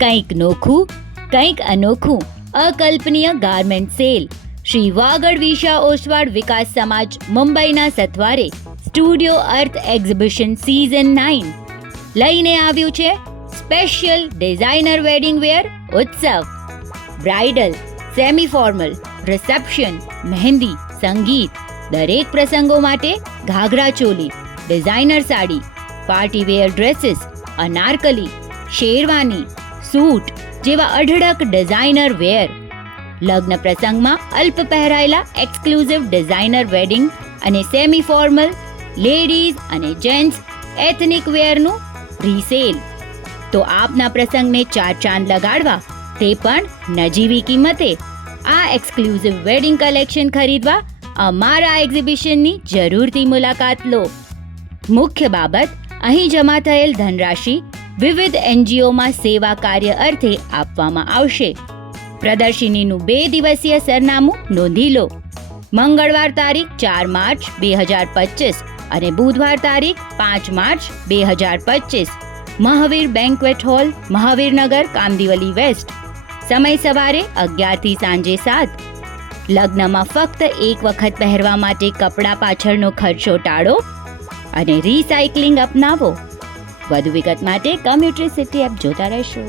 કંઈક નોખું, કંઈક અનોખું, અકલ્પનીય ગાર્મેન્ટ સેલ. શ્રી વાગડ વિશા ઓસવાડ વિકાસ સમાજ મુંબઈના સથવારે સ્ટુડિયો અર્થ એક્ઝિબિશન સિઝન 9 લઈને આવ્યું છે સ્પેશિયલ ડિઝાઇનર વેડિંગ વેર ઉત્સવ. Bridal, semi formal, reception, mehndi, sangeet, દરેક પ્રસંગો માટે ghagra choli, designer sari, party wear dresses, anarkali, sherwani, suit જેવા અઢળક ડિઝાઇનર વેર. લગ્ન પ્રસંગમાં અલ્પ પહેરાયેલા એક્સક્લુઝિવ ડિઝાઇનર વેડિંગ અને સેમી ફોર્મલ, લેડીઝ અને જેન્ટ્સ એથનિક વેરનું રીસેલ. તો આપના પ્રસંગને ચાર ચાંદ લગાડવા તે પણ નજીવી કિંમતે આ એક્સક્લુઝિવ વેડિંગ કલેક્શન ખરીદવા અમારા એક્ઝિબિશનની જરૂરથી મુલાકાત લો. મુખ્ય બાબત, અહીં જમા થયેલ ધનરાશિ વિવિધ NGOમાં સેવા કાર્ય અર્થે આપવામાં આવશે. પ્રદર્શનીનું 2 દિવસીય સરનામું નોંધી લો. મંગળવાર તારીખ 4 માર્ચ 2025 અને બુધવાર તારીખ 5 March 2025, Mahavir banquet hall, Mahavirnagar, Kandivali west. સમય સવારે 11 થી સાંજે 7. લગ્નમાં ફક્ત એક વખત પહેરવા માટે કપડાં પાછળનો ખર્ચો ટાળો અને રિસાયકલિંગ અપનાવો. વધુ વિગત માટે કમ્યુટ્રી સિટી એપ જોતા રહેશો.